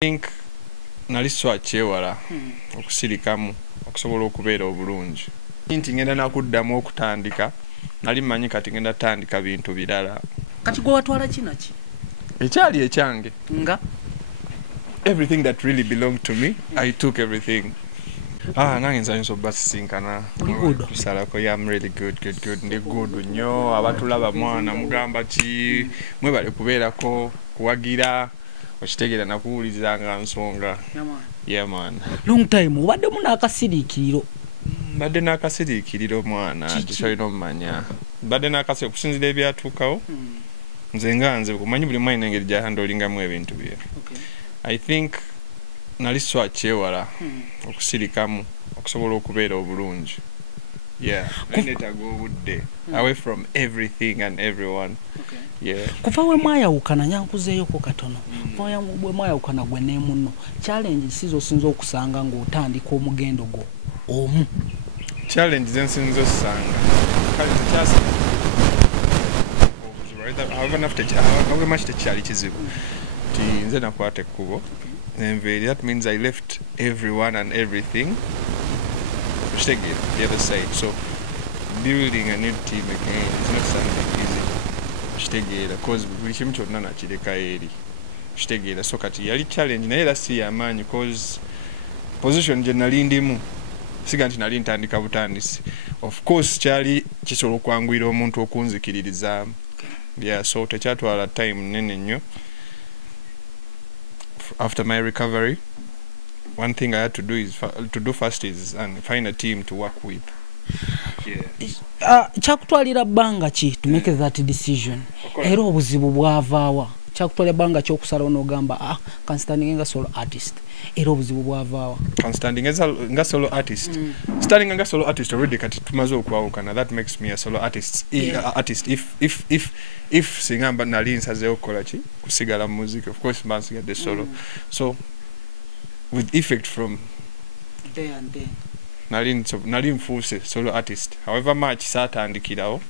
think nali swachewala okusirikamu okusobola okubeera obulungi nti ngenda nakuddamu okutandika nali manyi kati ngenda tandika bintu birala kati gwe watwala kinaki ekyali ekyange nga everything that really belonged to me I took everything nange nzanyisa obasisinkana tusalako I'm really good ndi good nnyo abatulaba mwana mugamba ki mwebale kubeerako kuwagira okitegeera nakuwulizanga nsonga yeah man long time obadde muna akasiriikiriro badde n'akasiriikiriro mwana kikyolina omumanya badde n'akasiriikiriro okusinzira ebyatuukawo nze kumanyi buli mwalina engeri gyahandolingamu ebintu bye I think nali swachewala okusirikamu okusobola okubeera obulungi nenetaaga obudde away from everything and everyone kuva we mwayawukana nyankuzeeyoko katono bwe mwayawukana gwe ne munno challenge sizosinza okusanga ng'otandika omugendo gwo omu challenge zensinza osanga kale however much tekyali kizibu ti nze nakwata ekkubo nenveeri that means I left everyone and everything kitegeera the other side so building a new team again is not something easy kitegeera cause buli kimu kyonna nakireka eri kitegeera so kati yali challenge naye era si yamaanyi cause position gye nali ndimu siga nti nali ntandika butandisi of course kyali kisobola okwanguyira omuntu okunzikiririzaamu so tekyatwala time nene nnyo after my recovery one thing I had to do first is and find a team to work with kyakutwalira bbanga ki to make that decision era obuzibu bwavaawa kyakutwalira bbanga ki okusalawo n'ogamba kanstanding nga solo artist era obuzibu bwavaawa standing nga solo artist standing nga solo artist already kati tumaze okwawukana that makes me a solo artist artist if singamba nali nsazeewo okukola ki kusigala mu music of course mbansigadde solo so with effect from there and then nali nfuuse solo artist however much saatandikirawo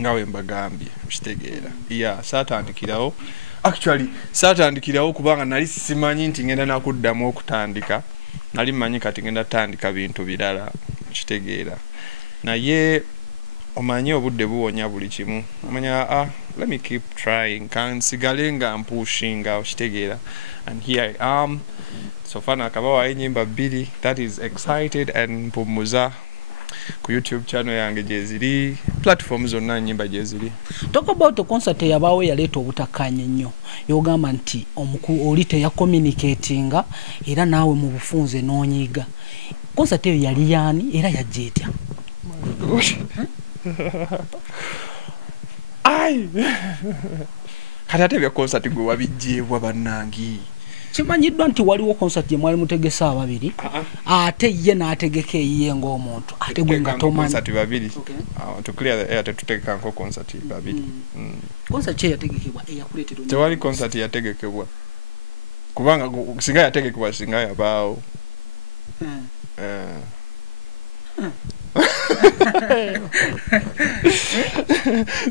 nga we mbagambye okitegeera saatandikirawo actually saatandikirawo kubanga nali simanyi nti ngenda nakuddamu okutandika nali manyi kati ngenda tandika bintu birala okitegeera naye omanyi obudde buwonya buli kimu omanya let me keep trying kansigale nga mpushinga okitegeera and here I am so far nakabawa enyimba 2 that is excited and mpumuza ku YouTube channel yange gyeziri platform zonna nyimba gyeziri talk about the concert yabawe yaleeta obutakanye nnyo yogamba nti oli teya communicatinga era naawe mu bufunze n'onyiga concert eyo yali yaani era yajjeetya kati ate bya concert gwe wabijjeebwa bannangi kimanyiddwa nti waliwo concert mwali mutegesa ababiri ate ye n'ategeka eyiye ng'omuntu ate gwe nga tomanyi concert babiri to clear the air tutegeka nko concert babiri concert kye yategekebwa eyakuleetera tewali concert yategekebwa kubanga singa yategekebwa singa yabaawo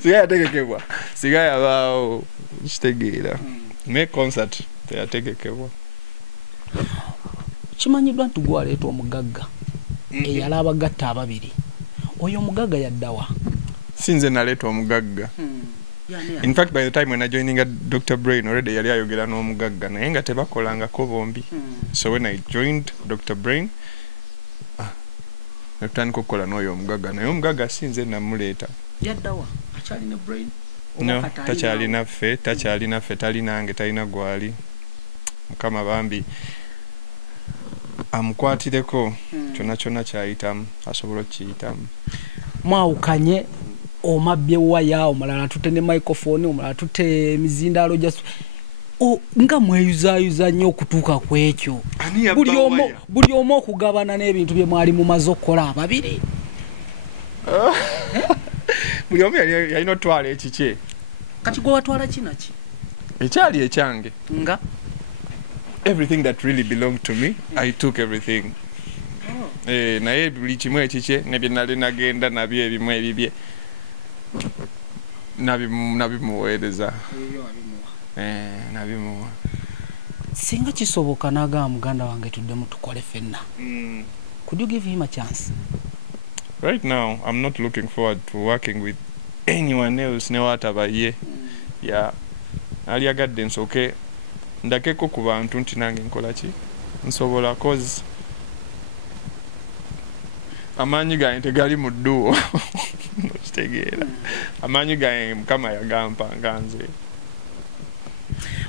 singa yategekebwa singa yabaawo kitegeera ne concert teyategekebwa kimanyiddwa nti gwaleeta omugagga eyalaba gatta ababiri oyo omugagga yaddawa sinze naleeta omugagga in fact by the time when I joining Dr. Brain already yali ayogera n'omugagga naye nga tebakolangako bombi so when I joined Dr. Brain netutandika okukola n'oyo omugagga naye omugagga sinze namuleeta yaddawa akyali ne Brain no takyalinaffe talinange talina gwali mukama bambi amukwatireko kyonna kyayitamu asobola okiyitamu mwawukanye omabbye waya omulala tutte ne microphone omulala tutte emizindaalo nga mweyuzaayuza nnyo okutuuka ku ekyo buli omu okugabana n'ebintu bye mwali mumaze okukola ababiri buli omu yalina otwala ekikye kati gwe watwala kinaki ekyali ekyange nga everything that really belonged to me I took everything naye buli kimu ekikye nebye nali nagenda nabyo ebimu ebibye nabimuweereza nabimuwa singa kisoboka naga muganda wange tuddemu tukole fenna. Could you give him a chance? Right now, I'm not looking forward to working with anyone else. Ne watabaye. Yeah. Aliyagadde nsoke ndakeko ku bantu nti nange nkola ki nsobola cause amanyi gange tegali mu dduo. Kitegeera. Amanyi gange Mukama yagampa nganze.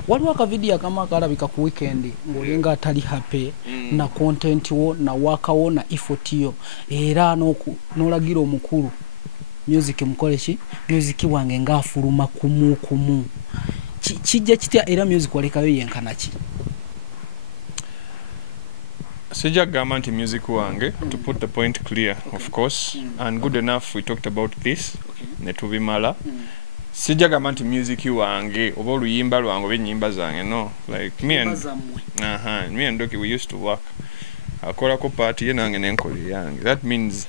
Waliwo akavidiyo kama kalabika ku weekend ng'olinga atali happy na content wo na wakawo na effort yo era n'olagira omukulu music mukole ki music wange ngafuluma kumu kijja kitya era music walekayo yenkana ki? Sija gamba nti music wange to put the point clear, of course, and good enough we talked about this ne tubimala. Sija gamba nti music wange oba oluyimba lwange oba ennyimba zange, no, like me and Doki, we used to work akolako party ye nange nenkole yange. That means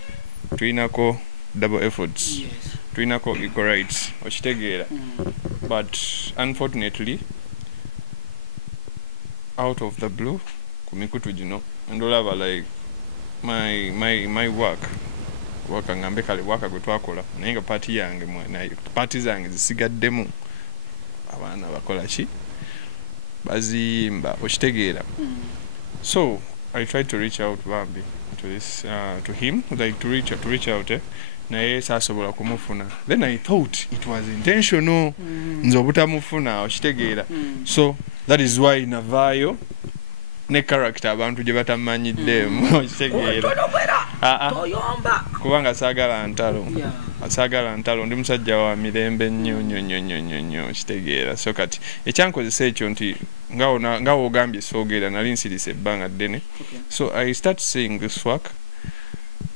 tuinako double efforts, tuinako equal rights okitegeera. But unfortunately, out of the blue kumikutu gino ndolaba like my work ngambe kale waka gwe twakola naye nga party yange party zange zisigaddemu abaana bakola ki bazimba okitegeera. So I tried to reach out Bambi to this to him, like to reach out naye sasobola kumufuna. Then I thought it was intentional nze obutamufuna okitegeera. So that is why navaayo ne character abantu gye batamanyiddemu okitegeera. Kubanga saagala ntalo ndi musajja wa mirembe nnyo okitegeera. So kati ekyankozesa ekyo nti nga wogambye soogera nali nsirise ebbanga ddene. So I start seeing this work.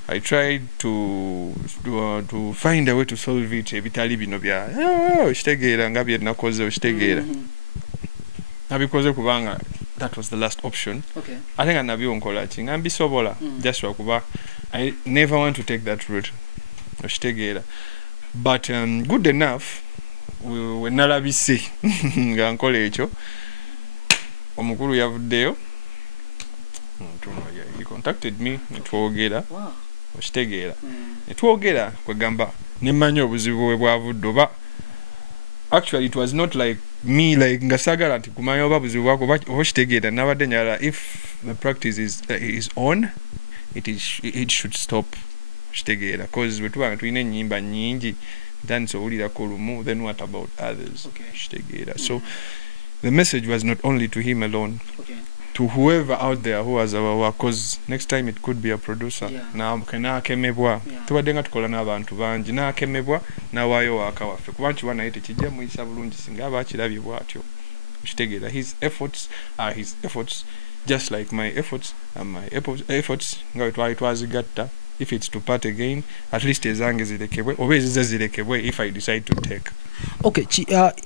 I tried to find a way to solve it ebitali bino bya okitegeera nga bye nakoze okitegeera. Nabikoze kubanga that was the last option. I think nabyo nkola ki nga mbisobola just lwakuba I never want to take that route okitegeera. But good enough we nalabise nga nkola ekyo omukulu yavuddeyo he contacted me netwogera okitegeera netwogera kwegamba nemmanyi obuzibu bwe bwavudde oba actually it was not like me like nga sagala nti kumanya oba buzibu bwako oba okitegeera nabadde njala if the practice is on it should stop okitegeera because bwe tubanga tulina ennyimba nnyingi ntandise owulirako olumu then what about others okitegeera. So the message was not only to him alone, to whoever out there who has our work, because next time it could be a producer. Na akemebwa tubadde nga tukola n'abantu bangi n'akemebwa n'awaayo waaka waffe kuba nkiwa naye tekijja muyisa bulungi singa aba akirabye bw'atyo okitegeera. His efforts are his efforts just like my efforts and my efforts nga bwe twali twazigatta. If it's to part again, at least ezange zirekebwe oba ezize zirekebwe if I decide to take. Okay,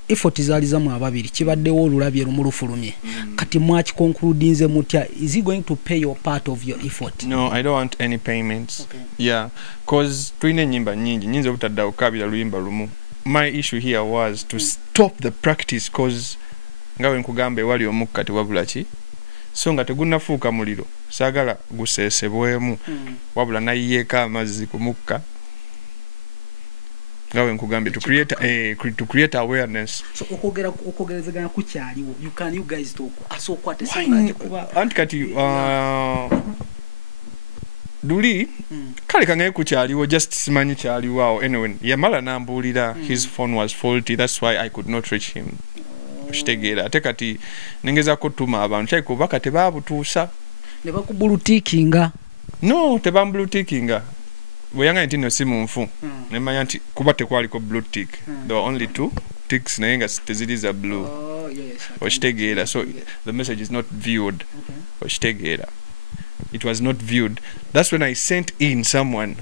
effort zaalizamu ababiri kibaddewo olulabye lumulufulumye kati mwaki concludinze mutya, is he going to pay your part of your effort? No, I don't want any payments. Yeah, cause tulina ennyimba nnyingi nyinza obutadde okukabira luyimba lumu. My issue here was to stop the practice cause nga bwe nkugamba ewali omukka tewabula ki so nga tegunnafuuka muliro saagala guseesebwemu wabula nayiyeeko amazzi ku mukka nga bwe nkugambye to create awareness. So okogerezeganya kukyaliwo you guys talk asookwate singa kuba anti kati Duli kale kangaye kukyaliwo just simanyi kyaliwo anyway yamala nambuulira his phone was faulty, that's why I could not reach him okitegeera ate kati nengezako tuma abantu kyali kubaka tebabutuusa ne bakubulutikinga. No, tebambulutikinga bweyanga nti no simu nfu nemanya nti kuba tekwaliko blue tick. There were only 2 ticks naye nga teziri za blue okitegeera. So the message is not viewed okitegeera. It was not viewed. That's when I sent in someone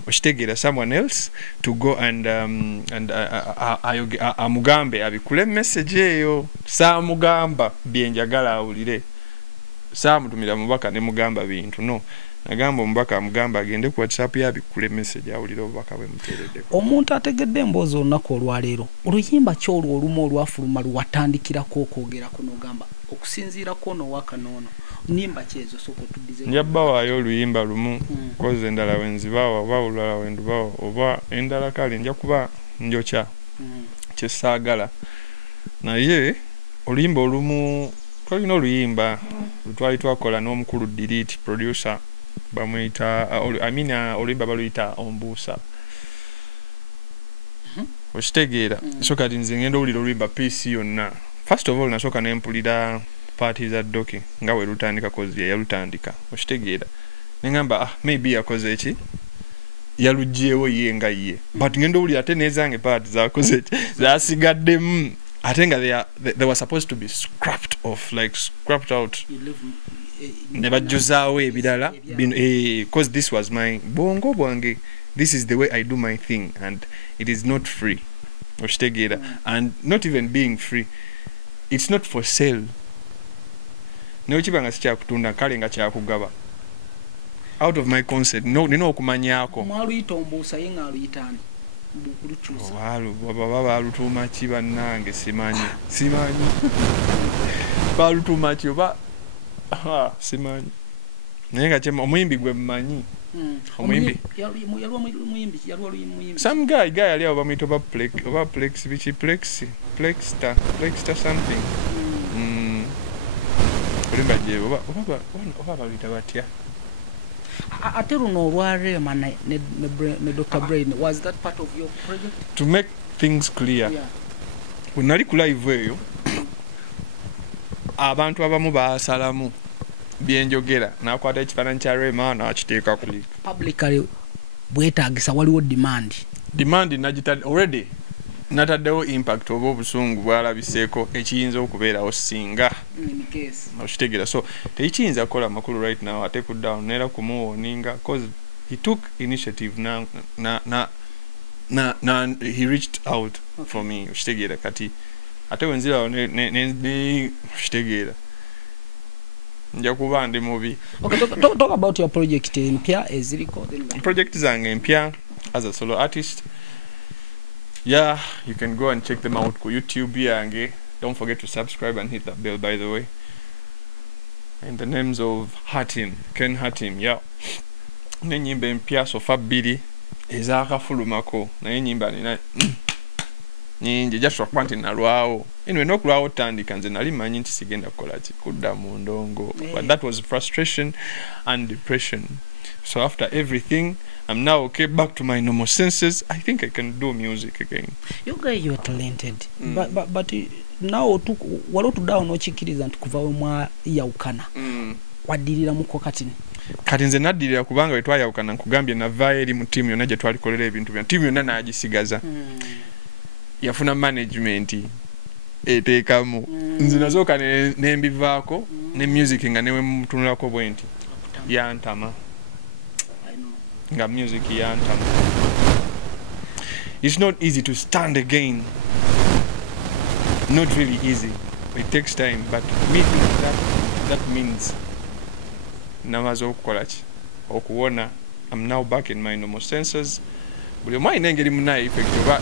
else to go and amugambe abikule message eyo saamugamba byenjagala awulire saamutumira mubaka ne mugamba bintu no nagamba omubaka amugamba agende ku WhatsApp yabikule message awulire obubaka bwe muteredde. Omuntu ategedde emboozi olunaku olwaleero oluyimba kyolwo olumu olwafuluma luwatandikirako okwogera kuno gamba okusinziira kono waka nono nimba kyezo soko tudize njabbawa yo luyimba lumu koze endala wenzibawa oba olulala wendubawa oba endala kale nja kuba njocha kyesaagala naye oluyimba olumu twalina oluyimba lutwali twakola n'omukulu delete producer bamuyita oluyimba baluyita ombuusa okitegeera so kati nze ngenda owulira oluyimba piisi yonna first of all nasooka nempulira party za Doki nga we lutandika kozi yalutandika okitegeera neŋŋamba maybe yakoze eki yalugyewo ye nga ye but ngenda owulira ate nezange party zakoze eki zasigaddemu ate nga they were supposed to be scrapped out ne bajjuzaawo ebirala because this was my bwongo bwange, this is the way I do my thing and it is not free okitegeera and not even being free, it's not for sale. Neochiba nga sikyakutunda kale nga kyakugaba out of my concert nina okumanyaako mwaluyita ombuusa ye ng'aluyitaani bukulukyusa baba balutuuma ki bannange simanyi balutuuma ki oba simanyi naye nga omuyimbi gwe mmanyi omuyimbi some guy yali awo bamuyita oba plex biki plexstar something olimba gye oba baluyita batya ate luno olwa Rema ne Dr. Brain, was that part of your project? To make things clear, when nali ku live eyo abantu abamu baasalamu byenjogera nakwata ekifaananyi kya Rema nakiteeka ku publicly bwetaagisa waliwo demand already nataddewo impact oba obusungu bwalabiseeko ekiyinza okubeerawo singa okitegeera so tekiyinza kukola makulu right now ate ku down neera kumuwoninga because he took initiative na he reached out for me okitegeera kati ate wenzirawo okitegeera nja kuba ndi mubi. Talk about your project empya eziriko project zange empya as a solo artist. Yeah, you can go and check them out ku YouTube yange. Don't forget to subscribe and hit that bell, by the way. In the names of Ken Hatim, yeah. Nenyimba empya sofa bbiri ezakafulumako naye nyimba nina nyingi just wakwanti nalwawo anyway nokulwawo tandika nze nali manyi nti sigenda kukola ki kudda mu ndongo but that was frustration and depression. So after everything I'm now okay, back to my normal senses. I think I can do music again. You guys, you are talented. But now walotu down ochikiriza nti kuva mwa yaukana. Wadirira muko katini. Kati nze nadirira kubanga we twayawukana nkugambye nava eri mu team yonna gye twalikolera ebintu bya team yonna n'agisigaza. Yafuna management eteekamu. Nze nazooka nembivaako ne music nga newe mutunulako bwenti yantama. Nga music yantama. It's not easy to stand again. Not really easy. It takes time, but me that means namaze okukola ki okuwona I'm now back in my normal senses. Buli omu alina engeri munaye effect oba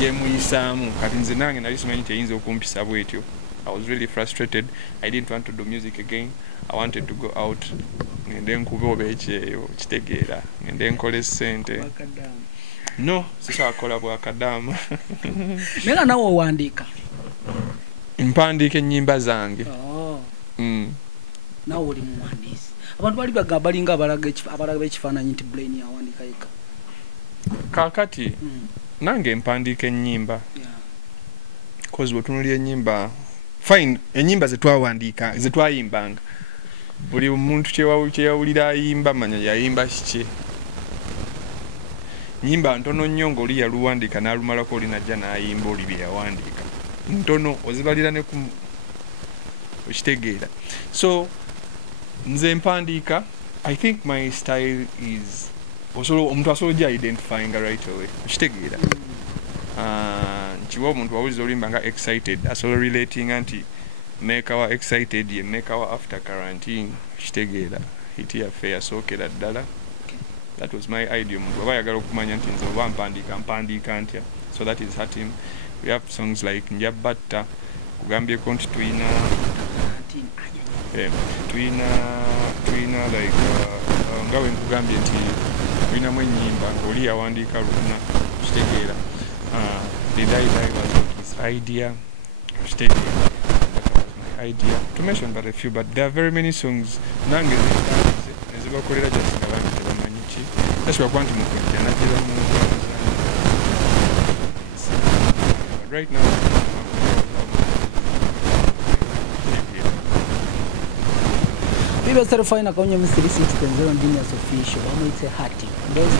gyemuyisaamu kati nze nange nali simanyi teyinza okumpisa bwetyo. I was really frustrated. I didn't want to do music again. I wanted to go out ngende nkube oba ekyeyo kitegeera ngende nkole ssente. No, sisakola bwakadaama. Nega nawe owandiika mpandiika ennyimba zange. Nawe oli muwandiisi. Abantu bali balinga abalaga ekifaananyi nti Brain yawandiika yekka. Kaakati nange mpandiika ennyimba. Cause bwetunuulya ennyimba fine, ennyimba zetwawandiika zetwayimbanga buli muntu kyeyawulira ayimba manya yayimba kiki. Nyimba ntono nnyo ng'oli yaluwandiika n'alumalako oli najja n'ayimba oli bye yawandiika ntono ozibalira ne ku okitegeera. So nze mpandiika, I think my style is omuntu asobola ogya identifyinga right away okitegeera. Nkiwa omuntu wawuliza olimba nga excited asobola relatinga nti maker wa excited ye maker wa after quarantine okitegeera hiti yaffe yasookera ddala. That was my idea. Omuntu aba ayagala okumanya nti nze oba mpandiika ntya. So that is Hatim. We have songs like Njabatta, kugambyeko nti tuyina Tuina like ngawe nkugambye nti tuinamu ennyimba oli yawandiika luna kitegeera the die was his idea kitegeera my idea to mention but a few, but there are very many songs nange ezibakolera just nga bantu tebamanyi ki tasibwa nti mukujja nagira mu right now Biba Serafina kaunye Mr. Citizen Zero Genius Official wamwite hati ndozi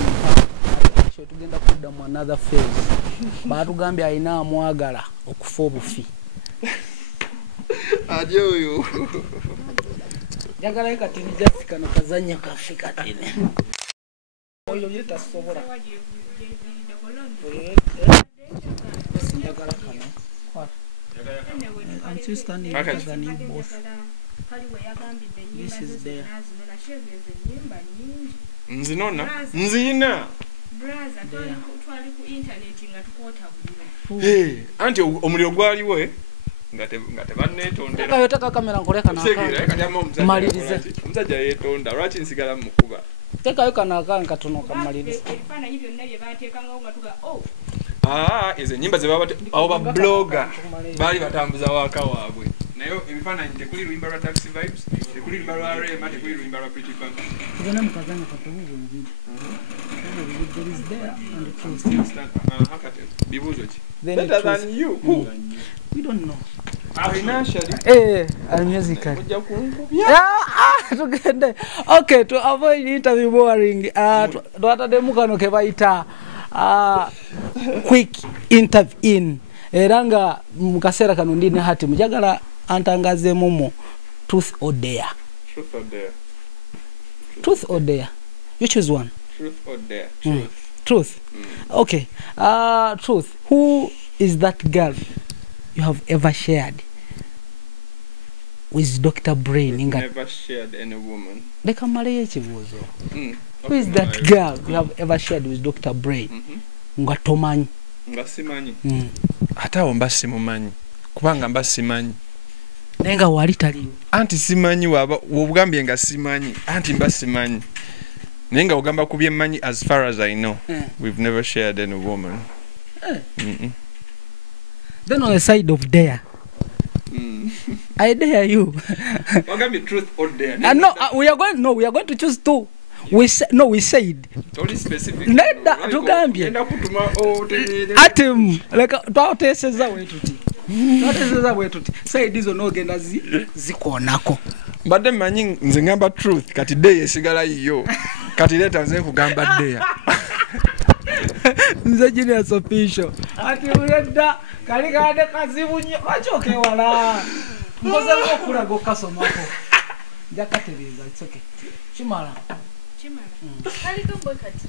show tugenda kudda mu another phase batugambye ayina amwagala okufa obufi aje oyo jagala kati just kano kazanya ka Afrika tene oyo yeta sobola jagala kano what I'm still standing than both. This is there. Nzinona? Nzina. Hey, anti omuliro gwaliwe ngate banetondera. Yotaka kamera nkoleka na. Malirize. Mzaja yetonda lwaki nsigala mukuba. Teka yoka na katono kamalirize. Efana hivyo nabye batekanga ngatuga ize nyimba zebaba abo ba blogger bali batambuza waka waabwe. Nayo ebifana tekuli luimba lwa Taxi Vibes, tekuli luimba lwa Rema, tekuli luimba lwa Pretty Punk. Kuzana mkazana katono hivi. There is there and the truth. Bibuzo chi. Better than you. Who? We don't know. Financially. Musically. Tugende. Okay, to avoid interview boring. Twata demukano ke baita quick interview in. Eranga mukasera kano ndine hati mujagala antangaze momo truth or dare. Truth or dare. Truth or dare. You choose one. Truth or dare. Truth. Truth. Okay. Truth. Who is that girl you have ever shared with Dr. Brain? Never shared any woman. Who is that girl you have ever shared with Dr. Brain? Ngatomanyi. Ngasimanyi. Ata mba simumanyi. Kubanga mba simanyi. Nenga wali tali. Anti simanyi wobugambye nga simanyi. Anti mba simanyi. Nenga ogamba kubye manyi as far as I know. We've never shared any woman. Then on the side of dare. I dare you. Wagami truth or dare. No, we are going to choose two. We said Only specific. Nenda tugambye. Atem like twateseza wetuti. Twateseza wetuti. Side izo no genda zikonako. Badde manyi nze ngamba truth kati day esigala yiyo. Kati leta nze kugamba dare. Nze Genius Official. Ati uleda kali kade kazibunye achoke wala. Mboze okula go kasomako. Jakateleza it's okay. Chimala. Kali kambo kati.